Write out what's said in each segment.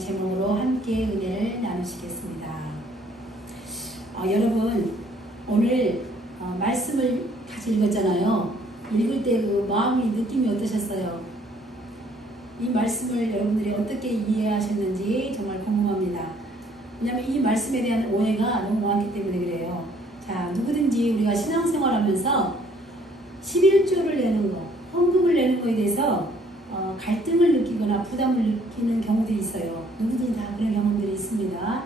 제목으로 함께 은혜를 나누시겠습니다. 여러분 오늘 말씀을 같이 읽었잖아요. 읽을 때 그 마음이 느낌이 어떠셨어요? 이 말씀을 여러분들이 어떻게 이해하셨는지 정말 궁금합니다. 왜냐하면 이 말씀에 대한 오해가 너무 많기 때문에 그래요. 자, 누구든지 우리가 신앙생활하면서 11조를 내는 거, 헌금을 내는 거에 대해서 갈등을 느끼거나 부담을 느끼는 경우들이 있어요. 누구든지 다 그런 경험들이 있습니다.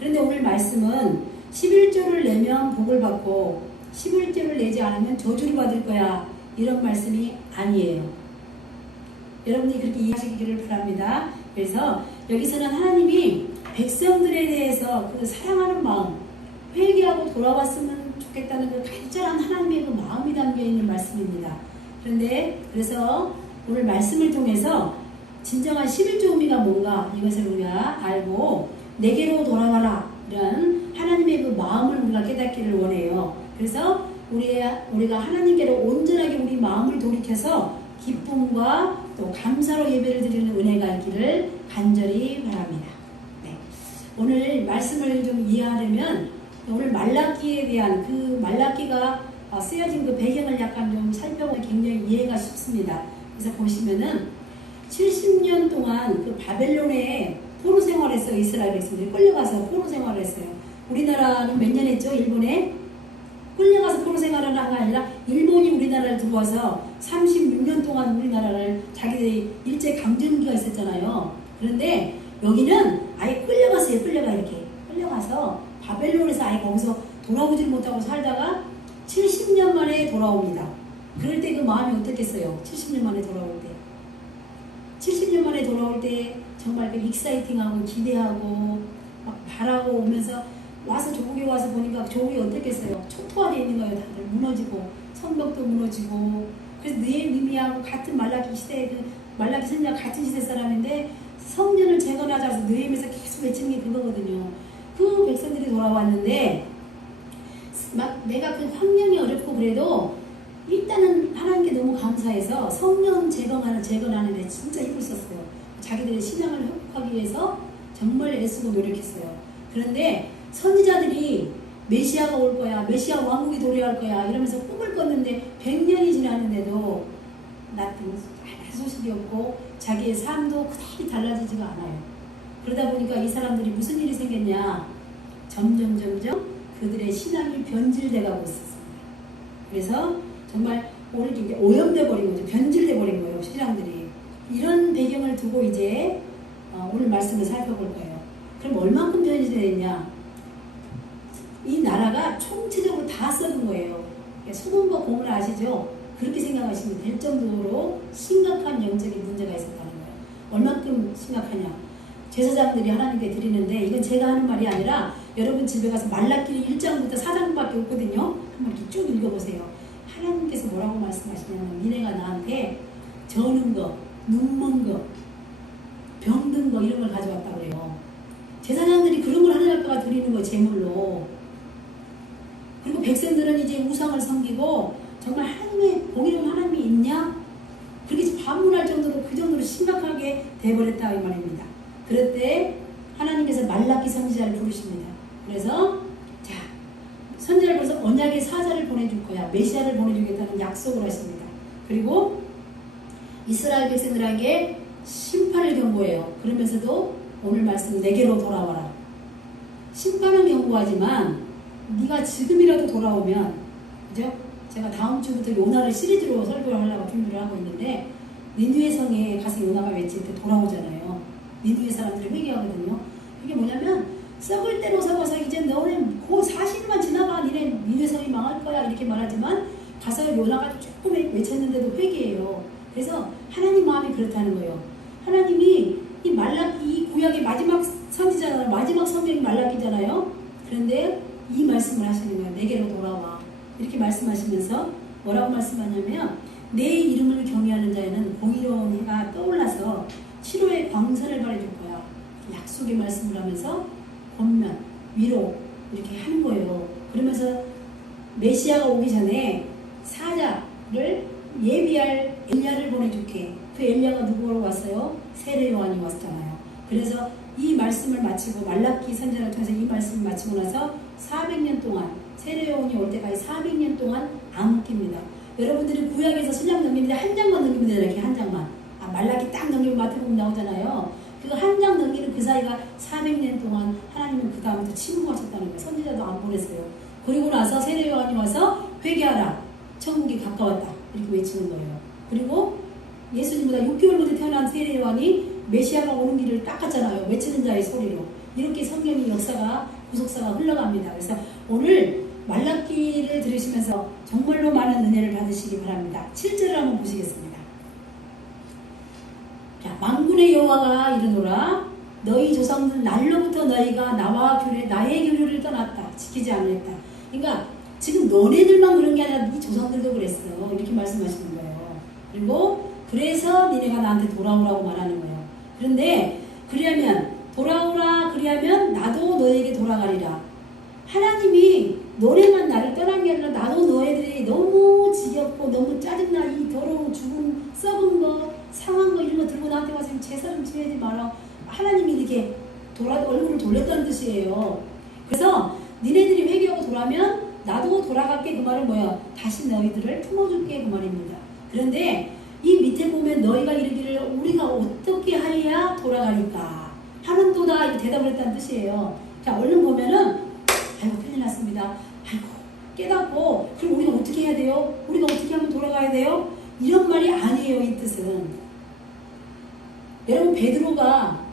그런데 오늘 말씀은 11조를 내면 복을 받고 11조를 내지 않으면 저주를 받을 거야, 이런 말씀이 아니에요. 여러분들이 그렇게 이해하시기를 바랍니다. 그래서 여기서는 하나님이 백성들에 대해서 그 사랑하는 마음, 회개하고 돌아왔으면 좋겠다는 그 간절한 하나님의 그 마음이 담겨있는 말씀입니다. 그래서 오늘 말씀을 통해서 진정한 11조 의미가 뭔가 이것을 우리가 알고 내게로 돌아와라, 이런 하나님의 그 마음을 우리가 깨닫기를 원해요. 그래서 우리가 하나님께로 온전하게 우리 마음을 돌이켜서 기쁨과 또 감사로 예배를 드리는 은혜가 있기를 간절히 바랍니다. 네. 오늘 말씀을 좀 이해하려면 오늘 말라기에 대한 그 말라기가 쓰여진 그 배경을 약간 좀 살펴보면 굉장히 이해가 쉽습니다. 그래서 보시면은 70년 동안 그 바벨론에 포로 생활했어요. 이스라엘 백성들이 끌려가서 포로 생활을 했어요. 우리나라는 몇 년 했죠? 일본에 끌려가서 포로 생활을 한 게 아니라 일본이 우리나라를 들어와서 36년 동안 우리나라를 자기들이 일제 강점기가 있었잖아요. 그런데 여기는 아예 끌려갔어요. 끌려가서 바벨론에서 아예 거기서 돌아오질 못하고 살다가 70년 만에 돌아옵니다. 그럴 때 그 마음이 어떻겠어요? 70년 만에 돌아올 때. 70년 만에 돌아올 때 정말 그 익사이팅하고 기대하고 막 바라고 오면서 와서 조국에 와서 보니까 조국이 어떻겠어요? 초토화되어 있는 거예요. 다들 무너지고 성벽도 무너지고. 그래서 느헤미야하고 같은 말라기 시대에 그 말라기 선지자 같은 시대 사람인데 성전을 재건하자 해서 느헤미야에서 계속 외치는 게 그거거든요. 그 백성들이 돌아왔는데 막 내가 그 환경이 어렵고 그래도 일단은 하나님께 너무 감사해서 성령 재건하는 데 진짜 힘을 썼어요. 자기들의 신앙을 회복하기 위해서 정말 애쓰고 노력했어요. 그런데 선지자들이 메시아가 올 거야, 메시아 왕국이 도래할 거야 이러면서 꿈을 꿨는데 100년이 지났는데도 나쁜 소식이 없고 자기의 삶도 그다지 달라지지가 않아요. 그러다 보니까 이 사람들이 무슨 일이 생겼냐, 점점 그들의 신앙이 변질돼 가고 있었습니다. 그래서 정말 오늘 이제 오염돼 버린 거죠. 변질돼 버린 거예요, 신앙들이. 이런 배경을 두고 이제 오늘 말씀을 살펴볼 거예요. 그럼 얼만큼 변질됐냐? 이 나라가 총체적으로 다 썩은 거예요. 소돔과 고모라 아시죠? 그렇게 생각하시면 될 정도로 심각한 영적인 문제가 있었다는 거예요. 얼만큼 심각하냐? 제사장들이 하나님께 드리는데, 이건 제가 하는 말이 아니라 여러분 집에 가서 말라기 1장부터 4장밖에 없거든요. 한번 이렇게 쭉 읽어보세요. 하나님께서 뭐라고 말씀하시냐면, 니네가 나한테 저는 거, 눈먼 거, 병든 거 이런 걸 가져왔다고 그래요. 제사장들이 그런 걸 하나님 앞에가 드리는 거, 제물로. 그리고 백성들은 이제 우상을 섬기고 정말 하나님의 공의로운 하나님이 있냐? 그렇게 반문할 정도로 그 정도로 심각하게 돼버렸다 이 말입니다. 그럴 때 하나님께서 말라기 선지자를 부르십니다. 그래서 자, 선지자를 불러서 언약의 사자를 보내줄 거야, 메시아를 보내주겠다는 약속을 하십니다. 그리고 이스라엘 백성들에게 심판을 경고해요. 그러면서도 오늘 말씀 내게로 돌아와라. 심판은 경고하지만 네가 지금이라도 돌아오면, 그죠? 제가 다음 주부터 요나를 시리즈로 설교를 하려고 준비를 하고 있는데, 니느웨 성에 가서 요나가 외칠 때 돌아오잖아요. 니느웨 사람들이 회개하거든요. 이게 뭐냐면 썩을 대로 썩어서 이제 너네 그 40일만 지나가 니네 니느웨 성이 망할 거야 이렇게 말하지만 가서 요나가 조금 외쳤는데도 회개해요. 그래서 하나님 마음이 그렇다는 거예요. 하나님이 이 말라기, 이 구약의 마지막 선지자잖아요. 마지막 성경이 말라기잖아요. 그런데 이 말씀을 하시는 거예요. 내게로 돌아와. 이렇게 말씀하시면서 뭐라고 말씀하냐면, 내 이름을 경외하는 자에는 공의로운 해가 떠올라서 치료의 광선을 발해줄 거야. 약속의 말씀을 하면서 권면, 위로 이렇게 하는 거예요. 그러면서 메시아가 오기 전에 사자를 예비할 엘리야를 보내줄게. 그 엘리야가 누구로 왔어요? 세례 요한이 왔잖아요. 그래서 이 말씀을 마치고 말라기 선지자를 통해서 이 말씀을 마치고 나서 400년 동안 세례요한이 올 때까지 400년 동안 안 묶입니다. 여러분들이 구약에서 신약 넘기는데 한 장만 넘기면 되잖아요. 이렇게 한 장만. 말라기 딱 넘기면 마태복음 나오잖아요. 그거 한 장 넘기는 그 사이가 400년 동안 하나님은 그 다음부터 침묵하셨다는 거예요. 선지자도 안 보냈어요. 그리고 나서 세례요한이 와서 회개하라. 천국이 가까웠다. 이렇게 외치는 거예요. 그리고 예수님보다 6개월 먼저 태어난 세례요한이 메시아가 오는 길을 닦았잖아요. 외치는 자의 소리로. 이렇게 성경의 역사가 구속사가 흘러갑니다. 그래서 오늘 말라기를 들으시면서 정말로 많은 은혜를 받으시기 바랍니다. 7절을 한번 보시겠습니다. 자, 만군의 여호와가 이르노라 너희 조상들 날로부터 너희가 나의 규례를 떠났다. 지키지 않았다. 그러니까 지금 너네들만 그런 게 아니라 네 조상들도 그랬어. 이렇게 말씀하시는 거예요. 그리고 그래서 니네가 나한테 돌아오라고 말하는 거예요. 그런데 돌아오라 그리하면 나도 너에게 돌아가리라. 하나님이 너네만 나를 떠난 게 아니라 나도 너희들이 너무 지겹고 너무 짜증나 이 더러운 죽은 썩은 거 상한 거 이런 거 들고 나한테 와서 제사 좀 지내지 마라. 하나님이 이렇게 얼굴을 돌렸다는 뜻이에요. 그래서 니네들이 회개하고 돌아오면 나도 돌아갈게. 그 말은 뭐야? 다시 너희들을 품어줄게. 그 말입니다. 그런데 이 밑에 보면 너희가 이르기를 우리가 어떻게 하여야 돌아가니까 하는도다. 이 대답을 했다는 뜻이에요. 자, 얼른 보면은 아이고 큰일 났습니다. 아이고 깨닫고 그럼 우리가 어떻게 해야 돼요? 우리가 어떻게 하면 돌아가야 돼요? 이런 말이 아니에요. 이 뜻은 여러분 베드로가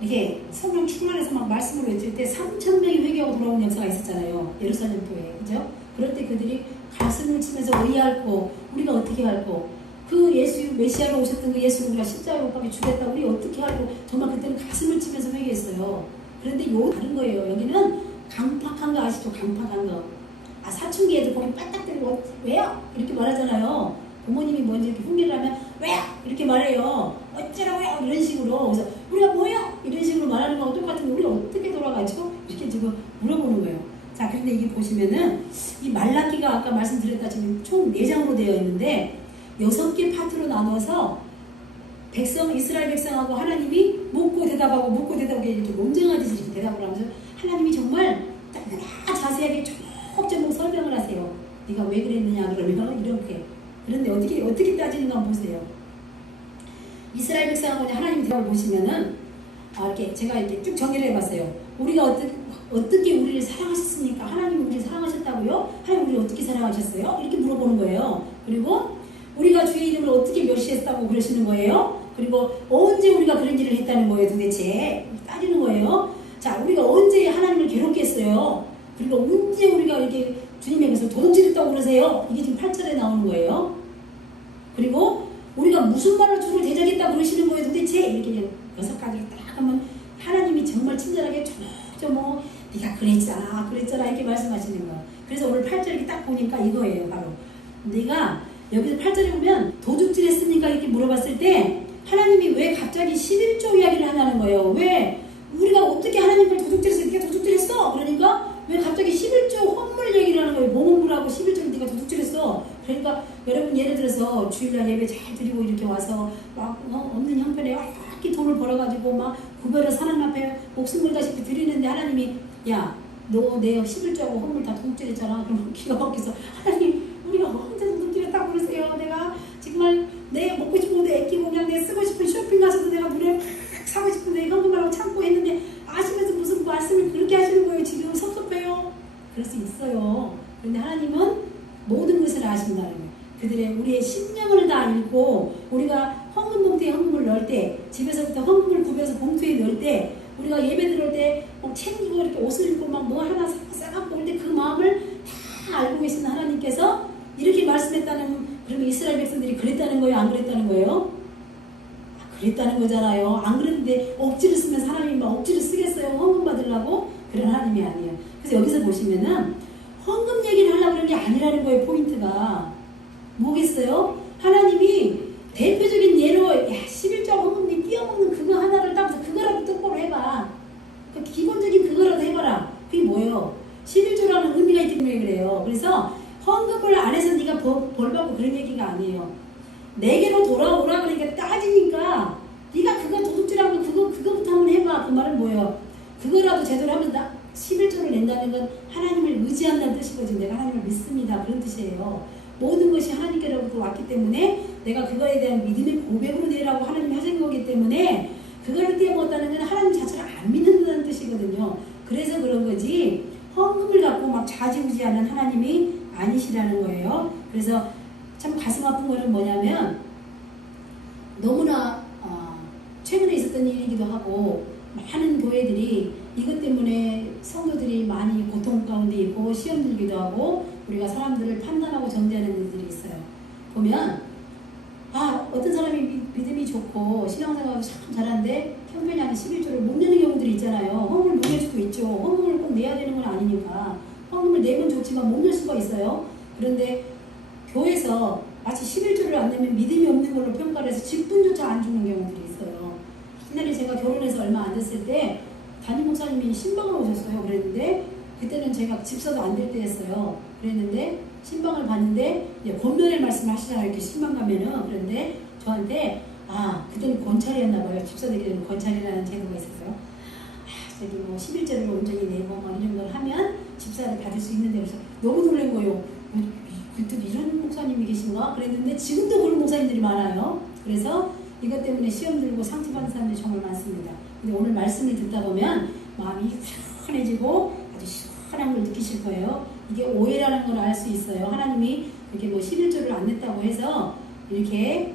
이게 성령 충만해서 막 말씀을 외칠 때 3,000명이 회개하고 돌아온 역사가 있었잖아요. 예루살렘 교회에. 그죠? 그럴 때 그들이 가슴을 치면서 의아할고 우리가 어떻게 할고 그 예수 메시아로 오셨던 그 예수를 우리가 십자가에 못 박혀 죽였다. 우리 어떻게 할고 정말 그때는 가슴을 치면서 회개했어요. 그런데 요 다른 거예요. 여기는 강팍한 거 아시죠? 강팍한 거. 사춘기 애들 거기 빠딱 때리고 왜요? 이렇게 말하잖아요. 부모님이 먼저 이렇게 훈계를 하면 왜요? 이렇게 말해요. 어쩌라고요? 이런 식으로. 그래서 우리가 뭐요? 이런 식으로 말하는 거하고 똑같은 게 우리가 어떻게 돌아가죠? 이렇게 지금 물어보는 거예요. 자, 그런데 이게 보시면은 이 말라기가 아까 말씀드렸다시피 총 4장으로 되어 있는데 6개 파트로 나눠서 이스라엘 백성하고 하나님이 묻고 대답하고 이렇게 논쟁하듯이 이렇게 대답을 하면서 하나님이 정말 자세하게 조목조목 설명을 하세요. 네가 왜 그랬느냐 그러면 이렇게. 그런데 어떻게 따지는가 한번 보세요. 이스라엘 백성하고 하나님 대답을 보시면은 이렇게 제가 이렇게 쭉 정리를 해봤어요. 우리가 어떻게 우리를 사랑하셨습니까? 하나님 우리를 사랑하셨다고요? 하나님 우리를 어떻게 사랑하셨어요? 이렇게 물어보는 거예요. 그리고 우리가 주의 이름을 어떻게 멸시했다고 그러시는 거예요? 그리고 언제 우리가 그런 일을 했다는 거예요? 도대체 따지는 거예요. 자, 우리가 언제 하나님을 괴롭게 했어요? 그리고 언제 우리가 이렇게 주님의 것을 도둑질했다고 그러세요? 이게 지금 8절에 나오는 거예요. 그리고 우리가 무슨 말로 주를 대적했다고 그러시는 거예요? 도대체 이렇게 6가지로 딱 하면 하나님이 정말 친절하게 조목조목 네가 그랬잖아 이렇게 말씀하시는 거예요. 그래서 오늘 8절에 딱 보니까 이거예요. 바로 네가 여기서 8절에 보면 도둑질 했습니까? 이렇게 물어봤을 때 하나님이 왜 갑자기 11조 이야기를 하냐는 거예요. 왜? 우리가 어떻게 하나님을 도둑질해서 네가 도둑질했어? 그러니까 왜 갑자기 11조 헌물 얘기를 하는 거예요. 뭐뭐물하고 11조를 네가 도둑질했어. 그러니까 여러분 예를 들어서 주일날 예배 잘 드리고 이렇게 와서 막 없는 형편에 이렇게 돈을 벌어가지고 막 구별해서 하나님 앞에 목숨 걸다시피 드리는데 하나님이 야 너 내 11조하고 헌물 다 도둑질했잖아. 그럼 기가 막혀서 하나님 우리가 언제 도둑질했다고 그러세요. 내가 정말 내 먹고 싶은 것도 애끼고 그냥 내 쓰고 싶은 쇼핑 가서도 내가 물에 사고 싶은데 현금하라고 참고 했는데 아시면서 무슨 말씀을 그렇게 하시는 거예요. 지금 섭섭해요. 그럴 수 있어요. 그런데 하나님은 모든 것을 아신다는 거예요. 우리의 심령을 다 읽고 우리가 헌금 봉투에 헌금을 넣을 때 집에서부터 헌금을 구겨서 봉투에 넣을 때 우리가 예배 들어올 때 챙기고 이렇게 옷을 입고 막 뭐 하나 싸갖고 올 때 그 마음을 다 알고 계신 하나님께서 이렇게 말씀했다는 그러면 이스라엘 백성들이 그랬다는 거예요? 안 그랬다는 거예요? 그랬다는 거잖아요. 안 그랬는데 억지를 쓰면 사람이 막 억지를 쓰겠어요? 헌금 받으려고? 그런 하나님이 아니에요. 그래서 여기서 보시면은 헌금 얘기를 하려고 그런 게 아니라는 거예요. 포인트가 뭐겠어요? 하나님이 대표적인 예로 11조 헌금이 띄어먹는 그거 하나를 따서 그거라도 똑바로 해봐. 그 기본적인 그거라도 해봐라. 그게 뭐예요? 11조라는 의미가 있기 때문에 그래요. 그래서 헌금을 안 해서 네가 벌 받고 그런 얘기가 아니에요. 내게로 돌아오라 그러니까 따지니까 네가 그거 도둑질하고 그거부터 그 말은 뭐예요? 그거라도 제대로 하면 11조를 낸다는 건 하나님을 의지한다는 뜻이거든요. 내가 하나님을 믿습니다. 그런 뜻이에요. 모든 것이 하나님께로부터 왔기 때문에 내가 그거에 대한 믿음의 고백으로 내라고 하나님이 하신 거기 때문에 그거를 떼어먹었다는 건 하나님 자체를 안 믿는다는 뜻이거든요. 그래서 그런 거지 헌금을 갖고 막 좌지우지하는 하나님이 아니시라는 거예요. 그래서 참 가슴 아픈 거는 뭐냐면 너무나 최근에 있었던 일이기도 하고 많은 교회들이 이것 때문에 성도들이 많이 고통 가운데 있고 시험 들기도 하고 우리가 사람들을 판단하고 정죄하는 일들이 있어요. 보면 어떤 사람이 믿음이 좋고 신앙생활도 참 잘하는데 형편이 아닌 11조를 못 내는 경우들이 있잖아요. 헌금을 못 낼 수도 있죠. 헌금을 꼭 내야 되는 건 아니니까 헌금을 내면 좋지만 못 낼 수가 있어요. 그런데 교회에서 마치 11조를 안 내면 믿음이 없는 걸로 평가를 해서 직분조차 안 주는 경우들이 있어요. 옛날에 제가 결혼해서 얼마 안 됐을 때 담임 목사님이 신방을 오셨어요. 그랬는데 그때는 제가 집사도 안 될 때였어요. 그랬는데 신방을 봤는데 이제 권면의 말씀을 하시잖아요. 이렇게 신방 가면은. 그런데 저한테 그때는 권찰이었나 봐요. 집사들에게는 권찰이라는 제도가 있었어요. 저기 뭐 11조를 온전히 내고 막 이런 걸 하면 집사를 받을 수 있는데 그래서 너무 놀란 거예요. 그때 이런 목사님이 계신가? 그랬는데 지금도 그런 목사님들이 많아요. 그래서 이것 때문에 시험 들고 상처받는 사람들이 정말 많습니다. 근데 오늘 말씀을 듣다 보면 마음이 편해지고 아주 시원한 걸 느끼실 거예요. 이게 오해라는 걸 알 수 있어요. 하나님이 이렇게 뭐 11조를 안 냈다고 해서 이렇게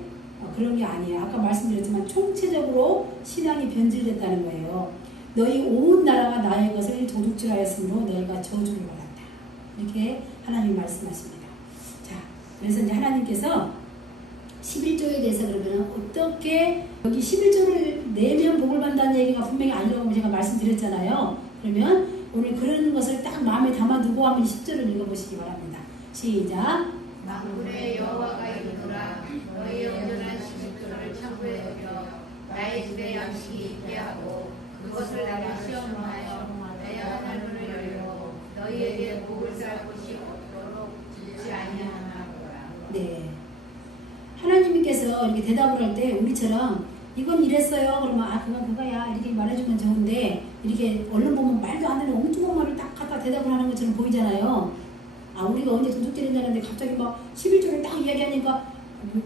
그런 게 아니에요. 아까 말씀드렸지만 총체적으로 신앙이 변질됐다는 거예요. 너희 온 나라가 나의 것을 도둑질하였으므로 너희가 저주를 받았다. 이렇게 하나님이 말씀하십니다. 자, 그래서 이제 하나님께서 11조에 대해서 그러면 어떻게 여기 11조를 내면 복을 받는다는 얘기가 분명히 아니라고 제가 말씀드렸잖아요. 그러면 오늘 그런 것을 딱 마음에 담아두고 한번 10절을 읽어보시기 바랍니다. 시작. 만군의 여호와가 이르노라 너희의 온전한 11조를 창고에 넣여 나의 집에 양식이 있게 하고 그것을 내가 시험하여 내 하늘문을 열고 너희에게 복을 쌀 곳이 없도록 짓지 아니하나보라. 네. 하나님께서 이렇게 대답을 할 때 우리처럼 이건 이랬어요. 그러면 그건 그거야 이렇게 말해주면 좋은데 이렇게 얼른 보면 말도 안 되는 엉뚱한 말을 딱 갖다 대답을 하는 것처럼 보이잖아요. 우리가 언제 도둑질했냐는데 갑자기 막 11조를 딱 이야기하니까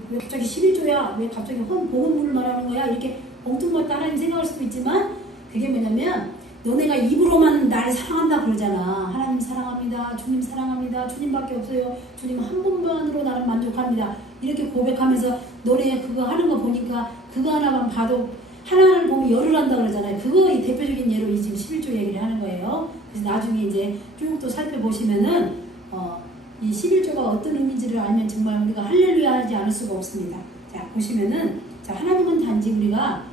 왜 갑자기 11조야? 왜 갑자기 복음문을 말하는 거야? 이렇게 엉뚱맞다 하나님 생각할 수도 있지만 그게 뭐냐면 너네가 입으로만 나를 사랑한다 그러잖아. 하나님 사랑합니다. 주님 사랑합니다. 주님밖에 없어요. 주님 한 분만으로 나를 만족합니다. 이렇게 고백하면서 너네 그거 하는 거 보니까 그거 하나만 봐도 하나를 보면 열을 한다 그러잖아요. 그거 이 대표적인 예로 이 지금 11조 얘기를 하는 거예요. 그래서 나중에 이제 쭉 또 살펴보시면은 이 11조가 어떤 의미인지를 알면 정말 우리가 할렐루야 하지 않을 수가 없습니다. 자, 보시면은 자, 하나님은 단지 우리가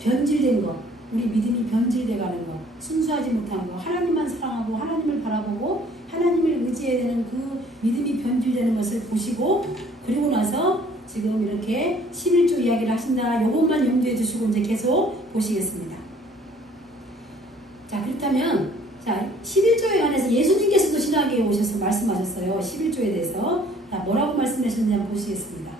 변질된 거, 우리 믿음이 변질돼 가는 거, 순수하지 못한 거, 하나님만 사랑하고 하나님을 바라보고 하나님을 의지해야 되는 그 믿음이 변질되는 것을 보시고 그리고 나서 지금 이렇게 11조 이야기를 하신다. 요것만 염두에 두시고 이제 계속 보시겠습니다. 자, 그렇다면 자, 11조에 관해서 예수님께서도 신학에 오셔서 말씀하셨어요. 11조에 대해서. 자, 뭐라고 말씀하셨는지 한번 보시겠습니다.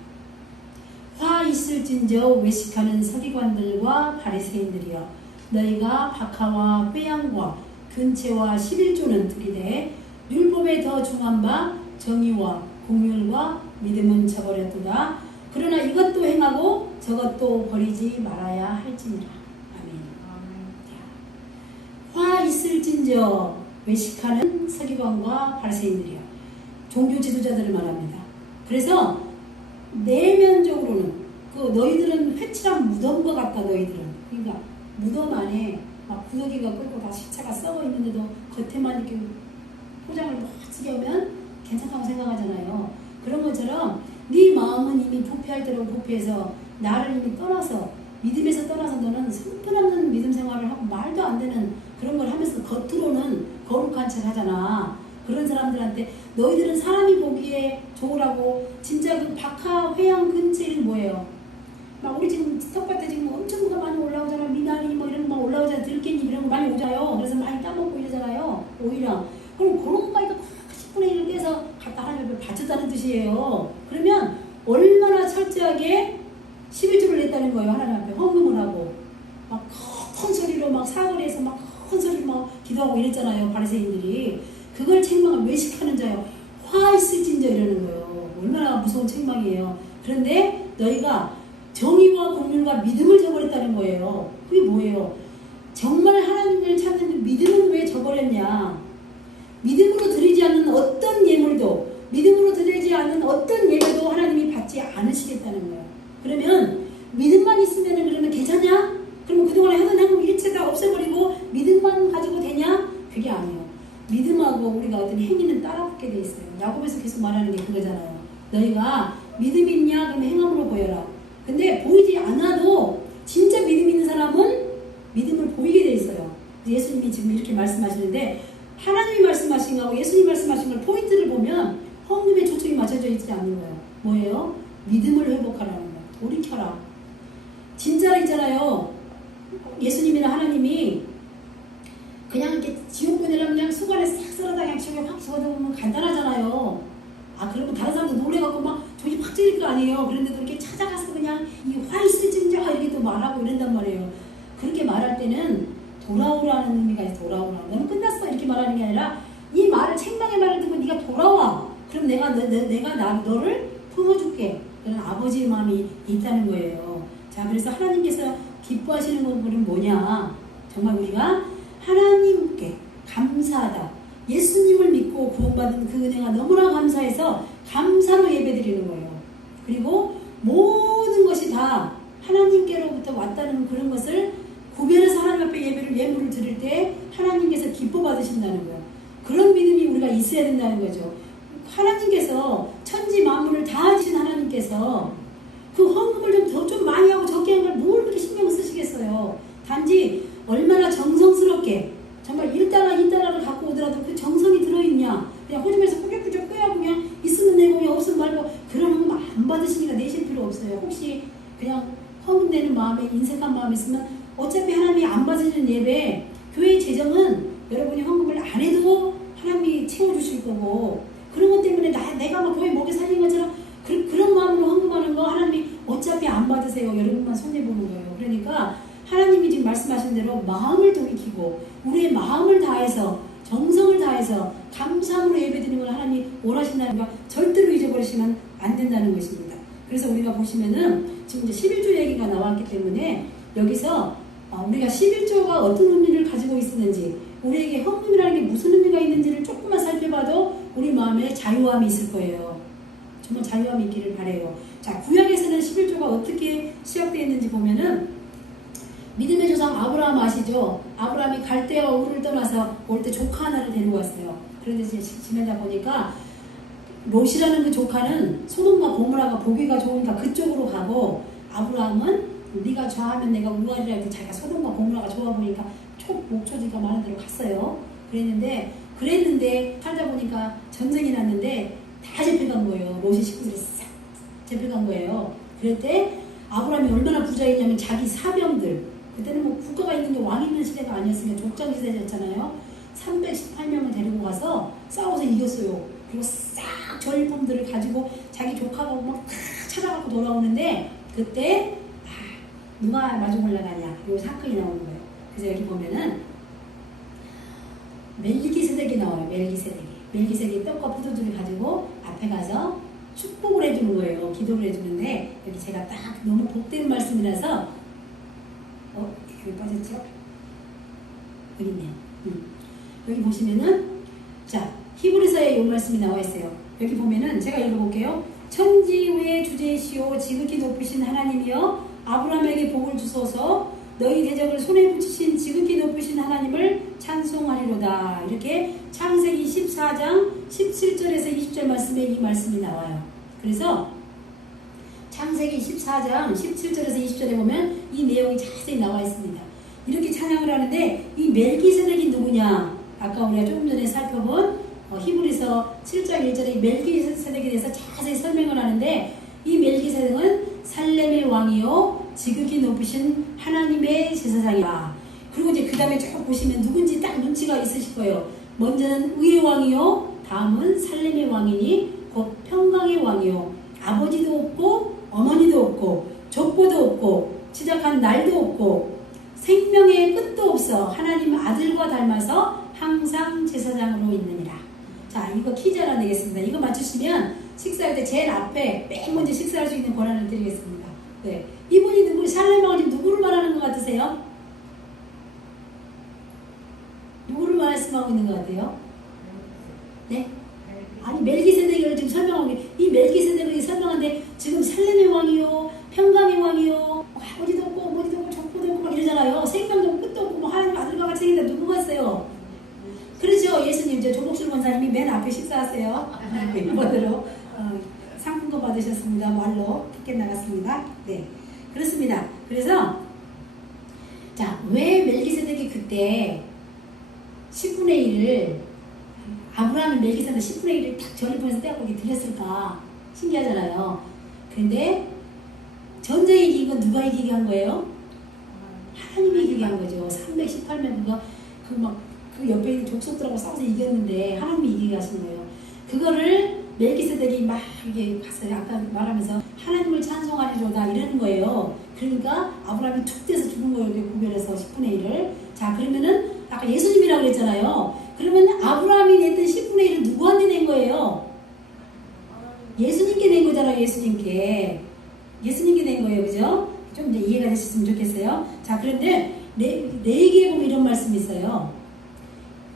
화 있을진저 외식하는 서기관들과 바리새인들이여 너희가 박하와 회양과 근체와 11조는 들이되 율법에 더 중한 바 정의와 공율과 믿음은 저버렸도다. 그러나 이것도 행하고 저것도 버리지 말아야 할지니라. 화 있을진저 외식하는 서기관과 바리새인들이요. 종교 지도자들을 말합니다. 그래서 내면적으로는 너희들은 회칠한 무덤과 같다. 너희들은 그러니까 무덤 안에 막 분위기가 끓고 다 시체가 썩어 있는데도 겉에만 이렇게 포장을 멋지게 하면 괜찮다고 생각하잖아요. 그런 것처럼 네 마음은 이미 부패할 대로 부패해서 나를 이미 떠나서 믿음에서 떠나서 너는 성품없는 믿음 생활을 하고 말도 안 되는 그런 걸 하면서 겉으로는 거룩한 척 하잖아. 그런 사람들한테 너희들은 사람이 보기에 좋으라고 진짜 그 박하 회양 근처는 뭐예요? 막 우리 지금 텃밭에 지금 엄청 뭐가 많이 올라오잖아. 미나리 뭐 이런 거 올라오잖아. 들깨잎 이런 거 많이 오잖아요. 그래서 많이 따먹고 이러잖아요. 오히려 그럼 그런 거니까 10분의 1을 떼서 갖다 하나님 앞에 바쳤다는 뜻이에요. 그러면 얼마나 철저하게 11조를 냈다는 거예요. 하나님 앞에 헌금을 하고 막 사거리에서 막 큰 소리 막 기도하고 이랬잖아요. 바리새인들이. 그걸 책망을 외식하는 자요. 화 있을진저 이러는 거예요. 얼마나 무서운 책망이에요. 그런데 너희가 정의와 공률과 믿음을 저버렸다는 거예요. 그게 뭐예요? 정말 하나님을 찾는 믿음을 왜 저버렸냐? 믿음으로 드리지 않는 어떤 예물도, 믿음으로 드리지 않는 어떤 예배도 하나님이 받지 않으시겠다는 거예요. 그러면 믿음만 있으면 그러면 괜찮냐? 그러면 그동안에 하던 행동 일체 다 없애버리고 믿음만 가지고 되냐? 그게 아니에요. 믿음하고 우리가 어떤 행위는 따라붙게 돼 있어요. 야고보에서 계속 말하는 게 그거잖아요. 너희가 믿음 있냐? 그러면 행함으로 보여라. 근데 보이지 않아도 진짜 믿음 있는 사람은 믿음을 보이게 돼 있어요. 예수님이 지금 이렇게 말씀하시는데 하나님이 말씀하신 거하고 예수님이 말씀하신 걸 포인트를 보면 헌금에 초점이 맞춰져 있지 않는 거예요. 뭐예요? 믿음을 회복하라는 거예요. 돌이켜라. 진짜로 있잖아요. 예수님이나 하나님이 그냥 이렇게 지옥 보내려면 그냥 수건에 싹 썰어다 그냥 지옥에 확 쏟아보면 간단하잖아요. 아, 그러면 다른 사람도 놀래갖고 막 정신 확 찔릴 거 아니에요. 그런데도 이렇게 찾아가서 그냥 이 화 있을진저 이렇게 또 말하고 이런단 말이에요. 그렇게 말할 때는 돌아오라는 의미가 있어. 돌아오라. 너는 끝났어. 이렇게 말하는 게 아니라 이 말을 책망의 말을 듣고 네가 돌아와. 그럼 내가 너를 품어줄게. 그런 아버지의 마음이 있다는 거예요. 자, 그래서 하나님께서 기뻐하시는 것은 뭐냐? 정말 우리가 하나님께 감사하다. 예수님을 믿고 구원받은 그 은혜가 너무나 감사해서 감사로 예배드리는 거예요. 그리고 모든 것이 다 하나님께로부터 왔다는 그런 것을 구별해서 하나님 앞에 예물을 드릴 때 하나님께서 기뻐 받으신다는 거예요. 그런 믿음이 우리가 있어야 된다는 거죠. 하나님께서 천지 만물을 다 하신 하나님께서 그 헌금을 좀 많이 하고 적게 한 걸 뭘 그렇게 신경 쓰시겠어요. 단지 얼마나 정성스럽게 정말 1달러를 갖고 오더라도 그 정성이 들어있냐. 그냥 호주머니에서 꾸역꾸역 끄하고 그냥 있으면 내고 그냥 없으면 말고 그런 헌금 안 받으시니까 내실 필요 없어요. 혹시 그냥 헌금 내는 마음에 인색한 마음이 있으면 어차피 하나님이 안 받으시는 예배, 교회의 재정은 여러분이 헌금을 안 해도 하나님이 채워주실 거고 그런 것 때문에 내가 막 교회 먹여 살린 것처럼 그런 마음으로 헌금하는 거 하나님이 어차피 안 받으세요. 여러분만 손해보는 거예요. 그러니까 하나님이 지금 말씀하신 대로 마음을 돌이키고 우리의 마음을 다해서 정성을 다해서 감사함으로 예배드리는 걸 하나님이 원하신다는 거 절대로 잊어버리시면 안 된다는 것입니다. 그래서 우리가 보시면은 지금 이제 11조 얘기가 나왔기 때문에 여기서 우리가 11조가 어떤 의미를 가지고 있었는지 우리에게 헌금이라는 게 무슨 의미가 있는지를 조금만 살펴봐도 우리 마음에 자유함이 있을 거예요. 정말 자유함이 있기를 바라요. 자, 구약에서는 11조가 어떻게 시작되어 있는지 보면은 믿음의 조상 아브라함 아시죠? 아브라함이 갈대아 우르를 떠나서 올 때 조카 하나를 데리고 왔어요. 그런데 지내다 보니까 롯이라는 그 조카는 소돔과 고모라가 보기가 좋으니까 그쪽으로 가고 아브라함은 네가 좋아하면 내가 우하리라 해도 자기가 소돔과 고모라가 좋아 보니까 목초지가 많은 데로 갔어요. 그랬는데 살다 보니까 전쟁이 났는데 다 잡혀간 거예요. 롯의 식구들이 싹 잡혀간 거예요. 그럴 때 아브라함이 얼마나 부자였냐면 자기 사병들, 그때는 뭐 국가가 있는데 왕 있는 시대가 아니었으니까 족장 시대였잖아요. 318명을 데리고 가서 싸워서 이겼어요. 그리고 싹 전리품들을 가지고 자기 조카가 막 찾아갖고 돌아오는데 그때 누가 마중 올라가냐 이 사건이 나오는 거예요. 그래서 여기 보면은 멜기세덱이 나와요. 멜기세덱이 떡과 포도주를 가지고 앞에 가서 축복을 해주는 거예요. 기도를 해주는데 여기 제가 딱 너무 복된 말씀이라서 여기 빠졌죠? 여기 있네요. 여기 보시면은 자 히브리서에 이 말씀이 나와 있어요. 여기 보면은 제가 읽어볼게요. 천지의 주제시오 지극히 높으신 하나님이여 아브라함에게 복을 주소서 너희 대적을 손에 붙이신 지극히 높으신 하나님을 찬송하리로다. 이렇게 창세기 14장 17절에서 20절 말씀에 이 말씀이 나와요. 그래서 창세기 14장 17절에서 20절에 보면 이 내용이 자세히 나와 있습니다. 이렇게 찬양을 하는데 이 멜기세덱이 누구냐? 아까 우리가 조금 전에 살펴본 히브리서 7장 1절에 멜기세덱에 대해서 자세히 설명을 하는데 이 멜기세덱은 살렘의 왕이요 지극히 높으신 하나님의 제사장이다. 그리고 이제 그 다음에 쭉 보시면 누군지 딱 눈치가 있으실 거예요. 먼저는 의의 왕이요 다음은 살렘의 왕이니 곧 평강의 왕이요 아버지도 없고 어머니도 없고 족보도 없고 시작한 날도 없고 생명의 끝도 없어 하나님 아들과 닮아서 항상 제사장으로 있느니라. 자, 이거 퀴즈 하나 내겠습니다. 이거 맞추시면 식사할 때 제일 앞에 맨 먼저 식사할 수 있는 권한을 드리겠습니다. 네. 이분이 누구, 샬레마가 누구를 말하는 것 같으세요? 누구를 말씀하고 있는 것 같아요? 네? 아니, 멜기세덱을 지금 설명하고 이 멜기세덱을 설명하는데 지금 살렘의 왕이요, 평강의 왕이요, 아버지도 없고 어머니도 없고 족보도 없고 막 이러잖아요. 생명도 없고 끝도 없고 뭐 하나님 아들과 같이 생긴다. 누구 같어요? 그렇죠. 예수님, 저 조복술 권사님이 맨 앞에 식사하세요. 멤버대로 상품도 받으셨습니다. 말로 티켓 나갔습니다. 네, 그렇습니다. 그래서 자, 왜 멜기세덱이 그때 10분의 1을 아브라함이 멜기세덱 10분의 1을 딱 전을 보내서 떼어보기 드렸을까? 신기하잖아요. 그런데 전쟁이 이긴 건 누가 이기게 한 거예요? 하나님이 이기게 한 거죠. 318명 그 옆에 있는 족속들하고 싸워서 이겼는데 하나님이 이기게 하신 거예요. 그거를 멜기세덱이 막 이게 가서 아까 말하면서 하나님을 찬송하리로다 이러는 거예요. 그러니까 아브라함이 툭 떼서 죽은 거예요. 구별해서 10분의 1을. 자, 그러면은 아까 예수님이라고 그랬잖아요. 그러면 아브라함이 냈던 10분의 1을 누구한테 낸 거예요? 예수님께 낸 거잖아요. 예수님께 낸 거예요. 그죠? 좀 이제 이해가 되셨으면 좋겠어요. 자, 그런데 레위기에 보면 이런 말씀이 있어요.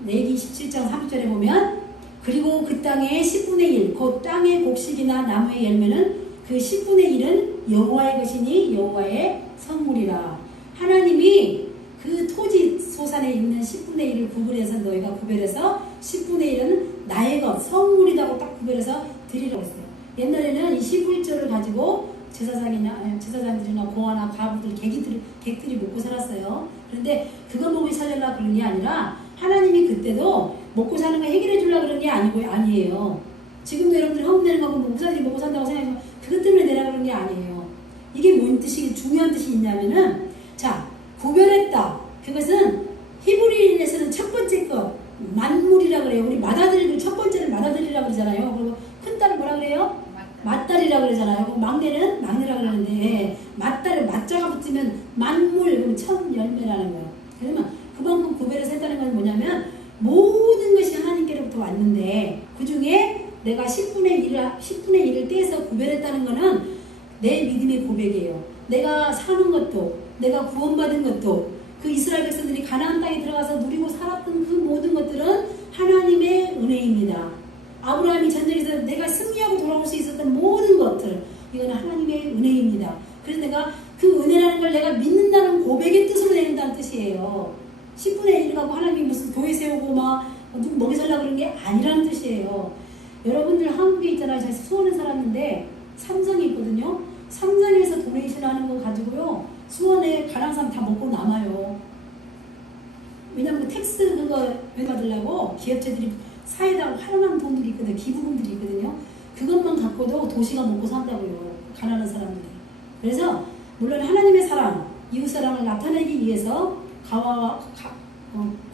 레위기 17장 3절에 보면 그리고 그 땅의 10분의 1, 곧 땅의 곡식이나 나무의 열매는 그 10분의 1은 여호와의 것이니 여호와의 선물이라. 하나님이 그 토지 소산에 있는 10분의 1을 구분해서 너희가 구별해서 10분의 1은 나의 것, 선물이라고 딱 구별해서 드리라고 했어요. 옛날에는 이 11조를 가지고 제사장들이나 고아나 과부들, 객들이 먹고 살았어요. 그런데 그거 먹고 살려고 그런 게 아니라 하나님이 그때도 먹고 사는 거 해결해 주려고 그런 게 아니에요. 지금도 여러분들이 헌내는 거고 목사들이 먹고 산다고 생각해서 그것 때문에 내라고 그런 게 아니에요. 이게 뭔 뜻이, 중요한 뜻이 있냐면은, 자, 구별했다. 그것은 히브리인에서는 첫 번째 거, 만물이라고 그래요. 우리 맏아들, 첫 번째를 맏아들이라고 그러잖아요. 그리고 큰 딸은 뭐라 그래요? 맏딸이라고 그러잖아요. 그리고 막내는 막내라고 그러는데, 맏딸은 맏자가 붙으면 만물, 그럼 첫 열매라는 거예요. 그러면 그만큼 구별해서 했다는 건 뭐냐면, 모든 것이 하나님께로부터 왔는데, 그 중에 내가 10분의 1을 떼서 구별했다는 거는 내 믿음의 고백이에요. 내가 사는 것도, 내가 구원받은 것도, 그 이스라엘 백성들이 가나안 땅에 들어가서 누리고 살았던 그 모든 것들은 하나님의 은혜입니다. 아브라함이 전쟁에서 내가 승리하고 돌아올 수 있었던 모든 것들, 이거는 하나님의 은혜입니다. 그래서 내가 그 은혜라는 걸 내가 믿는다는 고백의 뜻으로 내는다는 뜻이에요. 10분의 1을 갖고 하나님이 무슨 교회 세우고 막 누구 먹이 살라고 그런 게 아니라는 뜻이에요. 여러분들 한국에 있잖아요. 제가 수원에 살았는데 삼성이 있거든요. 삼성에서 도네이션 하는 거 가지고요. 수원에 가난 사람 다 먹고 남아요. 왜냐면 그 텍스 그거 받으려고 기업체들이 사이에다가 활용한 돈들이 있거든요. 기부금들이 있거든요. 그것만 갖고도 도시가 먹고 산다고요. 가난한 사람들이. 그래서 물론 하나님의 사랑, 이웃사랑을 나타내기 위해서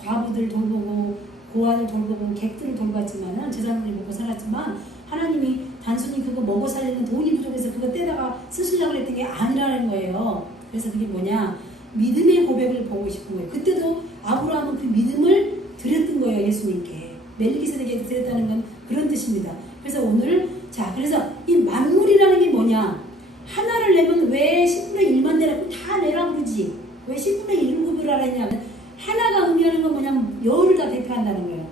과부들 돌보고 고아들 돌보고 객들을 돌봤지만은 제사장들이 먹고 살았지만 하나님이 단순히 그거 먹고 살리는 돈이 부족해서 그거 떼다가 쓰시려고 했던 게 아니라는 거예요. 그래서 그게 뭐냐? 믿음의 고백을 보고 싶은 거예요. 그때도 아브라함은 그 믿음을 드렸던 거예요. 예수님께. 멜기세덱에게 드렸다는 건 그런 뜻입니다. 그래서 오늘 그래서 이 만물이라는 게 뭐냐? 하나를 내면 왜 10분의 1만 내라고 다 내라 그러지? 왜 10분의 1을 구별하라 했냐면 하나가 의미하는 건 뭐냐면 열을 다 대표한다는 거예요.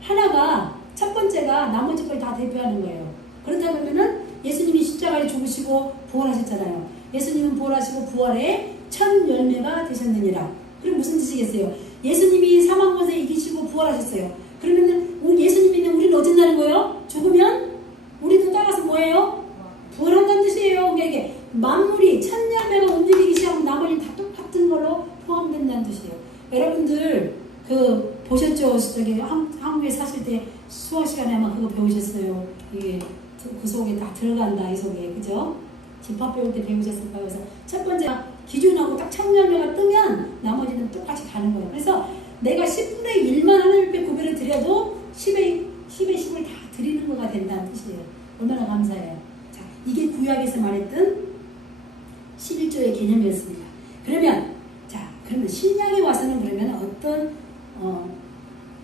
하나가 첫 번째가 나머지 걸 다 대표하는 거예요. 그렇다 보면은 예수님이 십자가에 죽으시고 부활하셨잖아요. 예수님은 부활하시고 부활의 첫 열매가 되셨느니라. 그럼 무슨 뜻이겠어요? 예수님이 사망권세 이기시고 부활하셨어요. 그러면은 우리 예수님이 있는 우리는 어쩐다는 거예요? 죽으면 우리도 따라서 뭐예요? 부활한다는 뜻이에요. 그러니까 이게 만물이 첫 열매가 움직이기 시작하면 나머지는 다 똑같은 걸로 포함된다는 뜻이에요. 여러분들 보셨죠? 저기 한국에 사실 때 수학 시간에 아마 그거 배우셨어요. 이게 그 속에 다 들어간다 이 속에, 그죠? 집합 배울 때 배우셨을 거예요. 그래서 첫 번째 기준하고 딱 첫 열매가 뜨면 나머지는 똑같이 가는 거예요. 그래서 내가 10분의 1만 하나님 앞에 구별을 드려도 10의 10을 다 드리는 거가 된다는 뜻이에요. 얼마나 감사해요. 자, 이게 구약에서 말했던 11조의 개념이었습니다. 그러면 그러면 신약에 와서는 그러면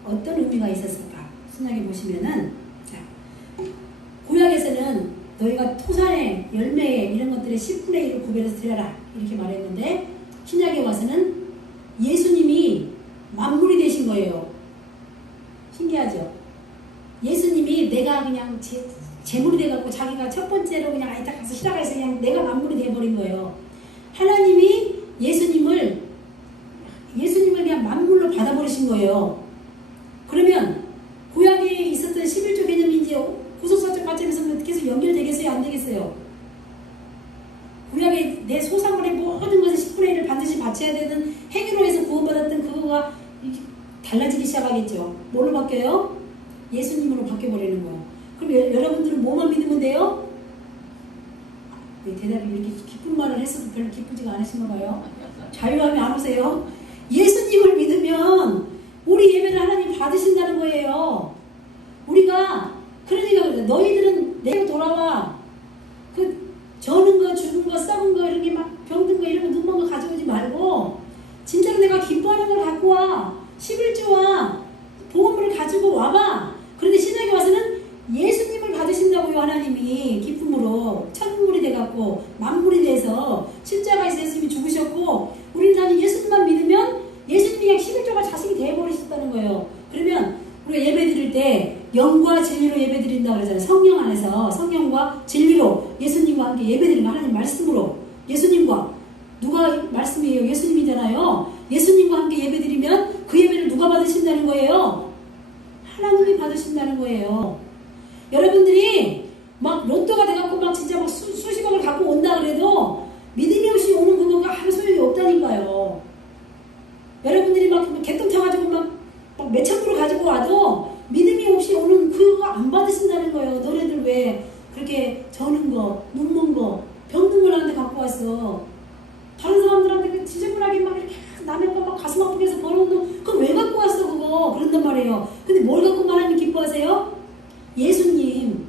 어떤 의미가 있었을까? 신약에 보시면은, 자, 구약에서는 너희가 토산에, 열매에 이런 것들의 10분의 1을 구별해서 드려라. 이렇게 말했는데, 신약에 와서는 예수님이 만물이 되신 거예요. 신기하죠? 예수님이 내가 그냥 제물이 돼갖고 자기가 첫 번째로 그냥 아예 딱 가서 시작해서 그냥 내가 만물이 돼버린 거예요. 하나님이 예수님을 그냥 만물로 받아버리신 거예요. 그러면 구약에 있었던 11조 개념이 이제 구속사적 관점에서 계속 연결되겠어요? 안 되겠어요? 구약에 내 소상물의 모든 것을 10분의 1을 반드시 바쳐야 되는 행위로 해서 구원받았던 그거가 달라지기 시작하겠죠. 뭘로 바뀌어요? 예수님으로 바뀌어버리는 거예요. 그럼 여러분들은 뭐만 믿으면 돼요? 대답이 이렇게 기쁜 말을 했어도 별로 기쁘지가 않으신가 봐요. 자유함이 안 오세요? 예수님을 믿으면 우리 예배를 하나님 받으신다는 거예요. 우리가 그러니까 너희들은 내가 돌아와 그 저는 거 죽은 거 썩은 거 이렇게 막 병든 거 이런 거 눈먼 거 가져오지 말고 진짜로 내가 기뻐하는 걸 갖고 와. 11조와 복음을 가지고 와봐. 그런데 신약에 와서는 예수님을 받으신다고요. 하나님이 기쁨으로 천물이 돼갖고 만물이 돼서 십자가에서 예수님이 죽으셨고 우리는 단지 예수님만 믿으면 예수님이 그냥 11조가 자식이 되어버리셨다는 거예요. 그러면 우리가 예배 드릴 때 영과 진리로 예배 드린다고 그러잖아요. 성령 안에서 성령과 진리로 예수님과 함께 예배 드리는 거 하나님 말씀으로 예수님과 누가 말씀이에요? 예수님이잖아요. 예수님과 함께 예배 드리면 그 예배를 누가 받으신다는 거예요? 하나님이 받으신다는 거예요. 여러분들이 막 로또가 돼갖고 막 진짜 막 수십억을 갖고 온다 그래도 믿음이 없이 오는 그거가 아무 소용이 없다니까요. 여러분들이 막 개똥 타가지고 막 몇천 불을 가지고 와도 믿음이 없이 오는 그거 안 받으신다는 거예요. 너네들 왜 그렇게 저는 거, 눈먼 거, 병든 걸 하는데 갖고 왔어. 다른 사람들한테 지저분하게 막 이렇게 남의 거 막 가슴 아프게 해서 벌어온 돈 그거 왜 갖고 왔어 그거 그런단 말이에요. 근데 뭘 갖고 하나님 기뻐하세요? 예수님.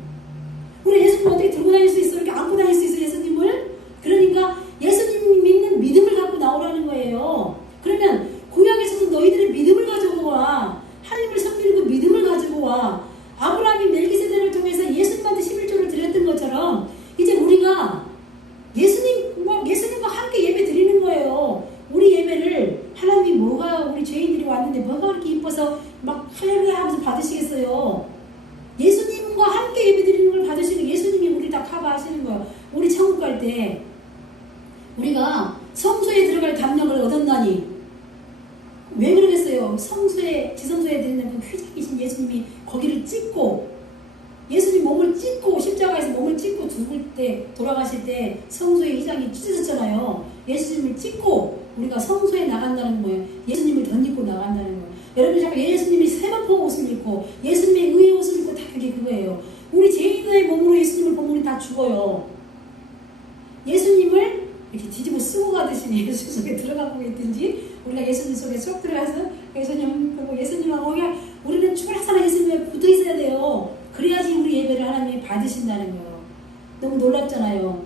우리 예수님 어떻게 들고 다닐 수 있어? 이렇게 안고 다닐 수 있어 예수님을? 그러니까 예수님 믿는 믿음을 갖고 나오라는 거예요. 그러면 구약에서도 너희들의 믿음을 가지고 와. 하나님을 섬기는 그 믿음을 가지고 와. 아브라함이 멜기세덱을 통해서 예수님한테 11조를 드렸던 것처럼 이제 우리가 예수님과 함께 예배 드리는 거예요. 우리 예배를 하나님이 뭐가 우리 죄인들이 왔는데 뭐가 그렇게 이뻐서 막 할렐루야 하면서 받으시겠어요. 예수님과 함께 예배 드리는 걸 받으시는 예수님이 우리 다 커버하시는 거예요. 우리 천국 갈 때 우리가 성소에 들어갈 담력을 얻었나니 왜 그러겠어요? 성소에 지성소에 드리는 그 휘장이신 예수님이 거기를 찢고 예수님 몸을 찢고 십자가에서 몸을 찢고 죽을 때 돌아가실 때 성소의 휘장이 찢어졌잖아요. 예수님을 찢고 우리가 성소에 나간다는 거예요. 예수님을 덧입고 나간다는 거예요. 여러분 자꾸 예수님이 세마포 옷을 입고 예수님의 의의 옷을 입고 다 그게 그거예요. 우리 죄인의 몸으로 예수님을 보면 우리 다 죽어요. 예수님을 이렇게 뒤집어 쓰고 가듯이 예수 속에 들어가고 있든지 우리가 예수님 속에 쏙 들어가서 예수님 보고 예수님하고 그냥 우리는 항상 예수님에 붙어 있어야 돼요. 그래야지 우리 예배를 하나님이 받으신다는 거예요. 너무 놀랍잖아요.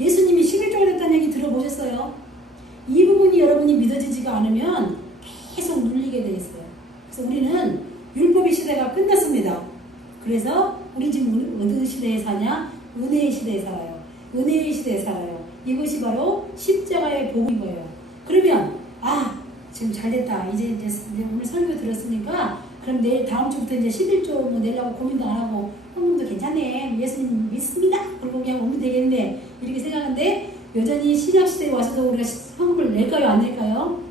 예수님이 11조가 됐다는 얘기 들어보셨어요? 이 부분이 여러분이 믿어지지가 않으면 계속 눌리게 돼 있어요. 그래서 우리는 율법의 시대가 끝났습니다. 그래서 우리 지금 어느 시대에 사냐? 은혜의 시대에 살아요. 은혜의 시대에 살아요. 이것이 바로 십자가의 복인 거예요. 그러면 지금 잘됐다. 이제 오늘 설교 들었으니까 그럼 내일 다음 주부터 이제 11조 뭐 내려고 고민도 안 하고 헌금도 괜찮네. 예수님 믿습니다. 그러고 그냥 오면 되겠네. 이렇게 생각하는데 여전히 신약 시대에 와서도 우리가 헌금을 낼까요? 안 낼까요?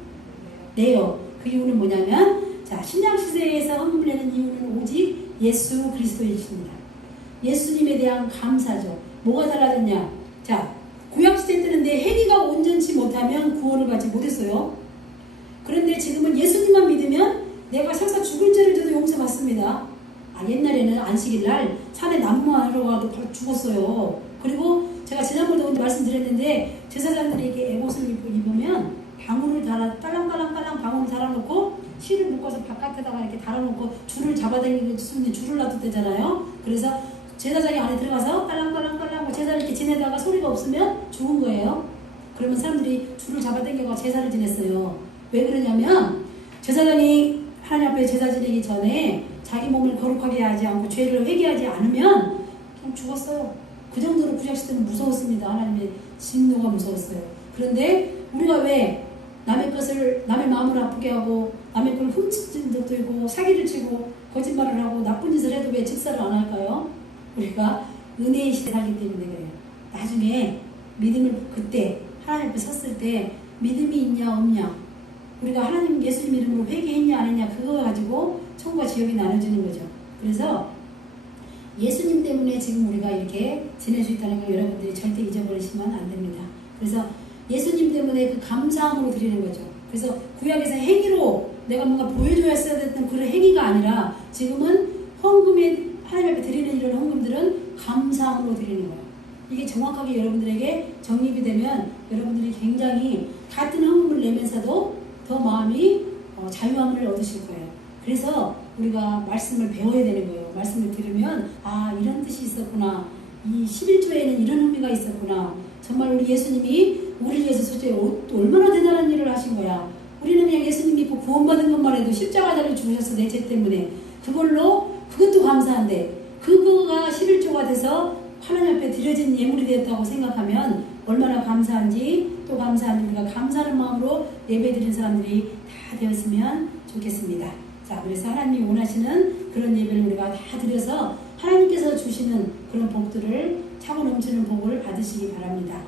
내요. 그 이유는 뭐냐면 신약 시대에서 헌금을 내는 이유는 오직 예수 그리스도이십니다. 예수님에 대한 감사죠. 뭐가 달라졌냐? 구약 시대 때는 내 행위가 온전치 못하면 구원을 받지 못했어요. 그런데 지금은 예수님만 믿으면 내가 설사 죽을 죄를 져도 용서받습니다. 옛날에는 안식일날 산에 나무하러 가도 바로 죽었어요. 그리고 제가 지난번에도 말씀드렸는데 제사장들이 이렇게 에봇을 입으면 방울을 딸랑딸랑 방울을 달아놓고 실을 묶어서 바깥에다가 이렇게 달아놓고 줄을 잡아당기는 줄을 놔뒀대잖아요. 그래서 제사장이 안에 들어가서 딸랑딸랑 제사를 이렇게 지내다가 소리가 없으면 죽은 거예요. 그러면 사람들이 줄을 잡아당겨가 제사를 지냈어요. 왜 그러냐면 제사장이 하나님 앞에 제사 지내기 전에 자기 몸을 거룩하게 하지 않고 죄를 회개하지 않으면 그냥 죽었어요. 그 정도로 구약시대는 무서웠습니다. 하나님의 진노가 무서웠어요. 그런데 우리가 왜 남의 것을 남의 마음을 아프게 하고 남의 걸 훔친 적도 있고 사기를 치고 거짓말을 하고 나쁜 짓을 해도 왜 직사를 안 할까요? 우리가 은혜의 시대에 살기 때문에 그래요. 나중에 믿음을 그때 하나님 앞에 섰을 때 믿음이 있냐 없냐 우리가 하나님 예수님 이름으로 회개했냐 안 했냐 그거 가지고 천국과 지옥이 나눠지는 거죠. 그래서 예수님 때문에 지금 우리가 이렇게 지낼 수 있다는 걸 여러분들이 절대 잊어버리시면 안 됩니다. 그래서 예수님 때문에 그 감사함으로 드리는 거죠. 그래서 구약에서 행위로 내가 뭔가 보여줘야 됐던 그런 행위가 아니라 지금은 헌금에 하나님 앞에 드리는 이런 헌금들은 감사함으로 드리는 거예요. 이게 정확하게 여러분들에게 정립이 되면 여러분들이 굉장히 같은 헌금을 내면서도 더 마음이 자유함을 얻으실 거예요. 그래서 우리가 말씀을 배워야 되는 거예요. 말씀을 들으면 아 이런 뜻이 있었구나. 이 11조에는 이런 의미가 있었구나. 정말 우리 예수님이 우리를 위해서 솔직히 얼마나 대단한 일을 하신 거야. 우리는 그냥 예수님 믿고 구원받은 것만 해도 십자가를 죽으셔서 내 죄 때문에 그것도 감사한데 그거가 11조가 돼서 하나님 앞에 드려진 예물이 되었다고 생각하면 얼마나 감사한지 또 감사한지 우리가 감사하는 마음으로 예배드리는 사람들이 다 되었으면 좋겠습니다. 자, 그래서 하나님이 원하시는 그런 예배를 우리가 다 드려서 하나님께서 주시는 그런 복들을 차고 넘치는 복을 받으시기 바랍니다.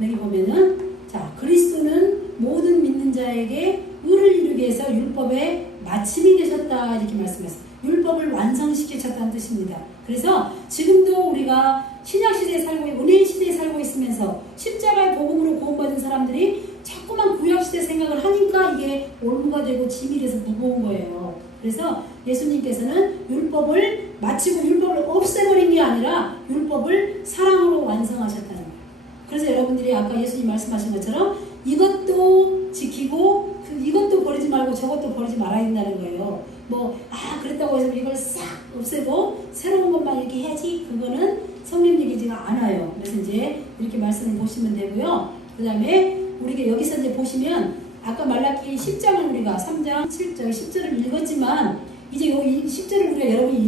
여기 보면은 자 그리스도는 모든 믿는 자에게 의를 이루게 해서 율법의 마침이 되셨다 이렇게 말씀했어요. 율법을 완성시키셨다는 뜻입니다. 그래서 지금도 우리가 신약시대에 살고 은혜의 시대에 살고 있으면서 십자가의 복음으로 구원받은 사람들이 자꾸만 구약시대 생각을 하니까 이게 올무가 되고 짐이 돼서 무거운 거예요. 그래서 예수님께서는 율법을 마치고 율법을 없애버린 게 아니라 율법을 사랑으로 완성하셨다는 거예요. 그래서 여러분들이 아까 예수님 말씀하신 것처럼 이것도 지키고 이것도 버리지 말고 저것도 버리지 말아야 된다는 거예요. 그랬다고 해서 이걸 싹 없애고 새로운 것만 이렇게 해야지 그거는 성경 얘기지가 않아요. 그래서 이제 이렇게 말씀을 보시면 되고요. 그 다음에 우리가 여기서 이제 보시면 아까 말라기 10장을 우리가 3장 7절 10절을 읽었지만 이제 이 10절을 우리가 여러분이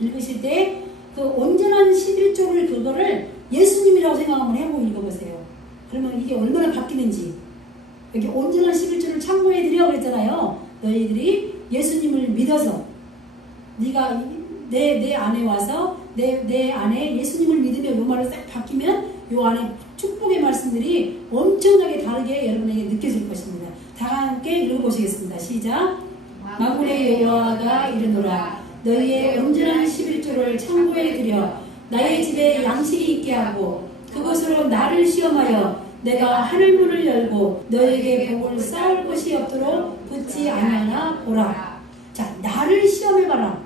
읽으실 때 그 온전한 11조를 그거를 예수님이라고 생각 한번 해보고 읽어보세요. 그러면 이게 얼마나 바뀌는지 여기 온전한 11조를 참고해드려 그랬잖아요. 너희들이 예수님을 믿어서 네가 내 안에 와서 내 안에 예수님을 믿으면 요 말을 딱 바뀌면 요 안에 축복의 말씀들이 엄청나게 다르게 여러분에게 느껴질 것입니다. 다 함께 읽어보시겠습니다. 시작. 만군의 여호와가 이르노라 너희의 온전한 11조를 참고해드려 나의 집에 양식이 있게 하고 그것으로 나를 시험하여 내가 하늘문을 열고 너에게 복을 쌓을 것이 없도록 붙지 아니하나 보라. 자, 나를 시험해봐라.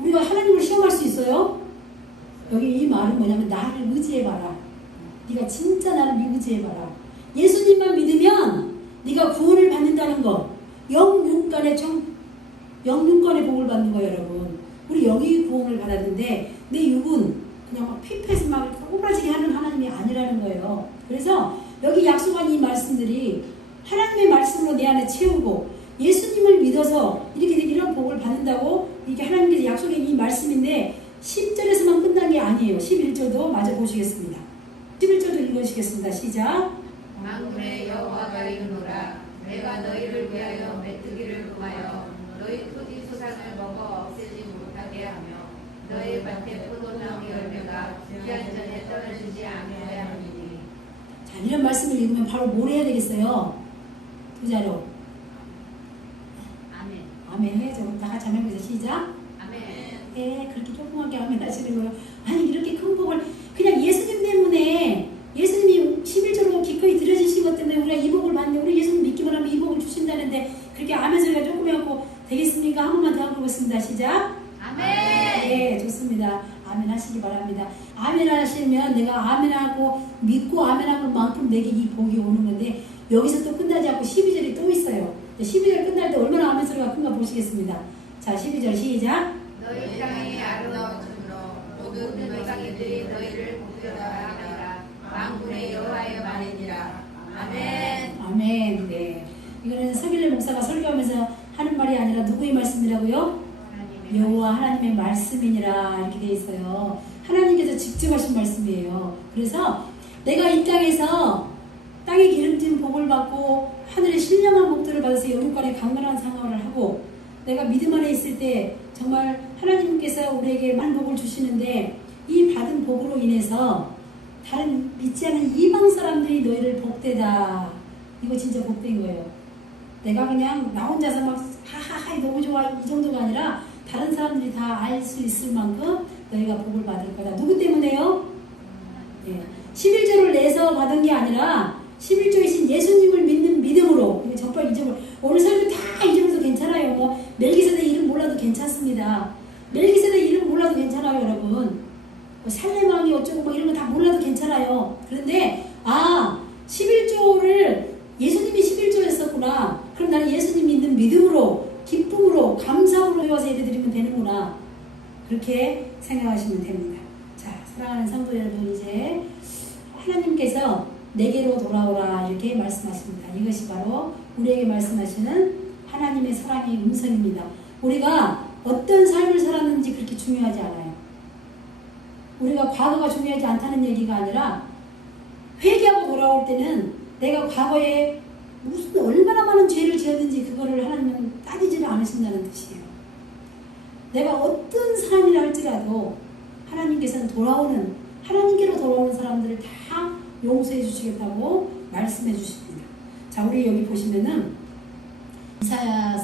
우리가 하나님을 시험할 수 있어요? 여기 이 말은 뭐냐면 나를 의지해봐라. 네가 진짜 나를 의지해봐라. 예수님만 믿으면 네가 구원을 받는다는 거. 영육간의 복을 받는 거예요, 여러분. 우리 영이 구원을 받았는데 내 육은 그냥 막 피폐해서 막 오그라지게 하는 하나님이 아니라는 거예요. 그래서 여기 약속한 이 말씀들이 하나님의 말씀으로 내 안에 채우고 예수님을 믿어서 이런 복을 받는다고 이게 하나님께서 약속한 이 말씀인데 10절에서만 끝난 게 아니에요. 11절도 마저 보시겠습니다. 11절도 읽으시겠습니다. 시작. 만군의 여호와가 이르노라 내가 너희를 위하여 메뚜기를 금하여 너희 토지 소산을 먹어 없애지 못하게 하며 너희 밭에 포도나무 열매가 귀한 전에 떨어지지 않게 하느니. 자, 이런 말씀을 읽으면 바로 뭘 해야 되겠어요? 두 자로. 아멘. 아멘 해야죠. 다 같이 한번 해보세요. 시작. 아멘. 네, 그렇게 조그맣게 아멘 하시는 거예요. 아니 이렇게 큰 복을 그냥 예수님 때문에 예수님이 11조로 기꺼이 들여주신 것 때문에 우리가 이 복을 받는데 우리 예수님 믿기만 하면 이 복을 주신다는데 그렇게 아멘 소리가 조금 해갖고 되겠습니까? 한 번만 더 해보겠습니다. 시작. 아멘. 네, 좋습니다. 아멘 하시기 바랍니다. 아멘 하시면 내가 아멘하고 믿고 아멘하는 만큼 내게 이 복이 오는 건데 여기서 또 끝나지 않고 12절이 또 있어요. 12절 끝날 때 얼마나 아멘 소리가 큰가 보시겠습니다. 자, 12절 시작. 너희 땅이 아름다워지므로 모든 백성들이 너희를 복되어라 하리라. 만군의 여호와의 말이니라. 아멘. 아멘. 네. 김민열 목사가 설교하면서 하는 말이 아니라 누구의 말씀이라고요? 여호와 하나님의 말씀이니라 이렇게 되어 있어요. 하나님께서 직접 하신 말씀이에요. 그래서 내가 이 땅에서 땅에 기름진 복을 받고 하늘의 신령한 복들을 받아서 영육간에 강건한 상황을 하고 내가 믿음 안에 있을 때 정말 하나님께서 우리에게 많은 복을 주시는데 이 받은 복으로 인해서 다른 믿지 않은 이방 사람들이 너희를 복되다. 이거 진짜 복된 거예요. 내가 그냥 나 혼자서 막 하하하 너무 좋아 이 정도가 아니라 다른 사람들이 다 알 수 있을 만큼 너희가 복을 받을 거다. 누구 때문에요? 네. 11조를 내서 받은 게 아니라 11조이신 예수님을 믿는 믿음으로. 이거 정말 잊어버려. 오늘 설교 다 잊어버려도 괜찮아요. 뭐 멜기세덱 이름 몰라도 괜찮습니다. 멜기세덱 이름 몰라도 괜찮아요, 여러분. 뭐 살레망이 어쩌고 뭐 이런 거 다 몰라도 괜찮아요. 그런데 11조를 예수님이 11조였었구나. 그럼 나는 예수님 믿는 믿음으로 기쁨으로 감사함으로 해와서 예배드리면 되는구나. 그렇게 생각하시면 됩니다. 자, 사랑하는 성도 여러분, 이제 하나님께서 내게로 돌아오라 이렇게 말씀하십니다. 이것이 바로 우리에게 말씀하시는 하나님의 사랑의 음성입니다. 우리가 어떤 삶을 살았는지 그렇게 중요하지 않아요. 우리가 과거가 중요하지 않다는 얘기가 아니라 회개하고 돌아올 때는 내가 과거에 무슨 얼마나 많은 죄를 지었는지 그거를 하나님은 따지지를 않으신다는 뜻이에요. 내가 어떤 사람이라 할지라도 하나님께서는 하나님께로 돌아오는 사람들을 다 용서해 주시겠다고 말씀해 주십니다. 자, 우리 여기 보시면은 이사야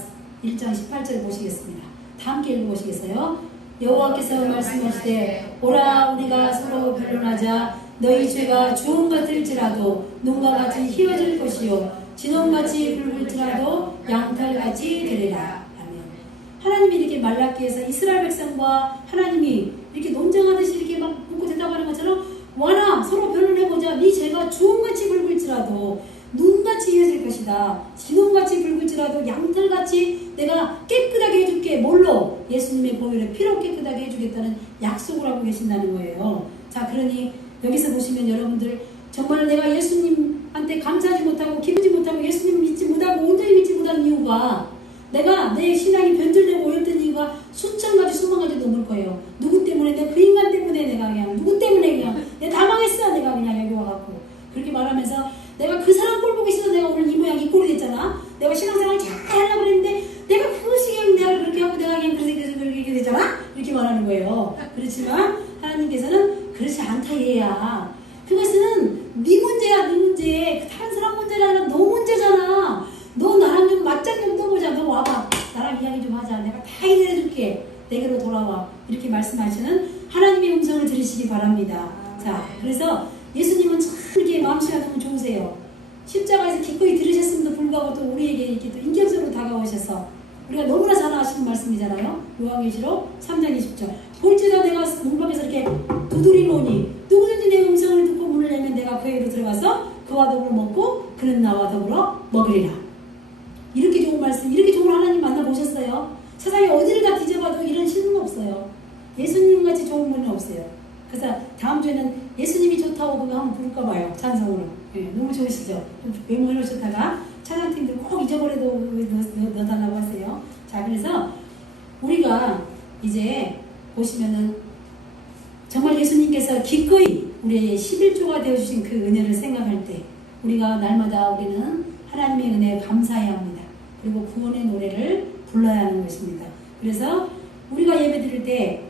1장 18절 보시겠습니다. 다 함께 읽어보시겠어요? 여호와께서 말씀하시되 오라 우리가 서로 변론하자. 너희 죄가 주홍 같을지라도 눈과 같이 희어질 것이요 진홍같이 붉을지라도 양털같이 되리라. 아멘. 하나님이 이렇게 말라기에서 이스라엘 백성과 하나님이 이렇게 논쟁하듯이 이렇게 막 묻고 대답하는 것처럼 와라 서로 변론해보자. 네 죄가 주홍같이 붉을지라도 눈같이 희어질 것이다. 진홍같이 붉을지라도 양털같이 내가 깨끗하게 해줄게. 뭘로? 예수님의 보혈의 피로 깨끗하게 해주겠다는 약속을 하고 계신다는 거예요. 자, 그러니 여기서 보시면 여러분들 정말 내가 예수님한테 감사하지 못하고 기쁘지 못하고 예수님을 믿지 못하고 온전히 믿지 못하는 이유가 내가 내 신앙이 변질되고 오였던 이유가 수천 가지 수만 가지 넘을 거예요. 누구 때문에? 내가 그 인간 때문에 내가 그냥 누구 때문에 그냥 내가 다 망했어. 내가 그냥 여기 와갖고 그렇게 말하면서 내가 그 사람 꼴 보기 싫어서 내가 오늘 이 모양 이 꼴이 됐잖아. 내가 신앙생활 잘 하려고 그랬는데 내가 그것이 그냥 내가 그렇게 하고 내가 그냥 그렇게 되잖아. 이렇게 말하는 거예요. 그렇지만 하나님께서는 그렇지 않다 얘야. 그것은 네 문제야. 네 문제. 다른 사람 문제가 아니라 너 문제잖아. 너 나랑 좀 맞짱 좀 떠보자. 너 와봐. 나랑 이야기 좀 하자. 내가 다 해결해줄게. 내게로 돌아와. 이렇게 말씀하시는 하나님의 음성을 들으시기 바랍니다. 자, 그래서 예수님은 참 이렇게 마음씨가 너무 좋으세요. 십자가에서 기꺼이 들으셨음에도 불구하고 또 우리에게 이렇게 또 인격적으로 다가오셔서 우리가 너무나 잘 아시는 말씀이잖아요. 요한계시록 3장 20절. 볼지라 내가 문 밖에서 이렇게 두드리노니 누구든지 내 음성을 듣고 문을 열면 내가 그에게로 들어가서 그와 더불어 먹고 그는 나와 더불어 먹으리라. 이렇게 좋은 말씀, 이렇게 좋은 하나님 만나보셨어요? 세상에 어디를 다 뒤져봐도 이런 신은 없어요. 예수님같이 좋은 분은 없어요. 그래서 다음 주에는 예수님이 좋다고 그거 한번 부를까 봐요. 찬성으로. 네, 너무 좋으시죠? 메모해 놓으셨다가 찬양팀들 꼭 잊어버려도 넣어달라고 하세요. 자, 그래서 우리가 이제 보시면은 정말 예수님께서 기꺼이 우리의 11조가 되어주신 그 은혜를 생각할 때 우리가 날마다 우리는 하나님의 은혜에 감사해야 합니다. 그리고 구원의 노래를 불러야 하는 것입니다. 그래서 우리가 예배드릴 때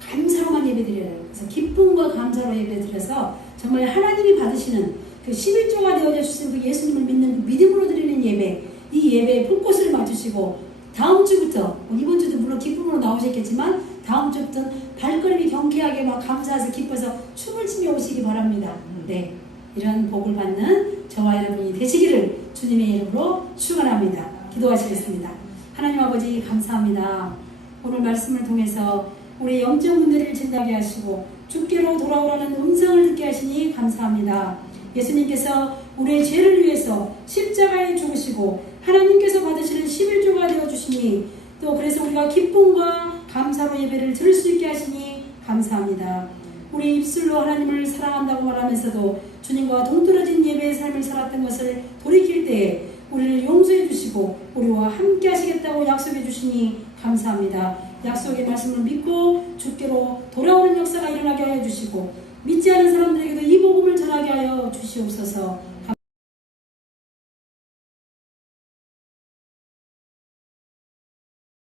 감사로만 예배드려야 해요. 그래서 기쁨과 감사로 예배드려서 정말 하나님이 받으시는 그 11조가 되어져 주신 그 예수님을 믿는 그 믿음으로 드리는 예배, 이 예배에 폭꽃을 맞추시고 다음 주부터, 이번 주도 물론 기쁨으로 나오셨겠지만 다음 주부터는 발걸음이 경쾌하게 막 감사해서 기뻐서 춤을 추며 오시기 바랍니다. 네, 이런 복을 받는 저와 여러분이 되시기를 주님의 이름으로 축원합니다. 기도하시겠습니다. 하나님 아버지 감사합니다. 오늘 말씀을 통해서 우리 영적 문제를 진단하게 하시고 주께로 돌아오라는 음성을 듣게 하시니 감사합니다. 예수님께서 우리의 죄를 위해서 십자가에 죽으시고 하나님께서 받으시는 11조가 되어주시니 또 그래서 우리가 기쁨과 감사로 예배를 들을 수 있게 하시니 감사합니다. 우리 입술로 하나님을 사랑한다고 말하면서도 주님과 동떨어진 예배의 삶을 살았던 것을 돌이킬 때에 우리를 용서해 주시고 주시고 우리와 함께 하시겠다고 약속해 주시니 감사합니다. 약속의 말씀을 믿고 주께로 돌아오는 역사가 일어나게 하여 주시고 믿지 않은 사람들에게도 이 복음을 전하게 하여 주시옵소서.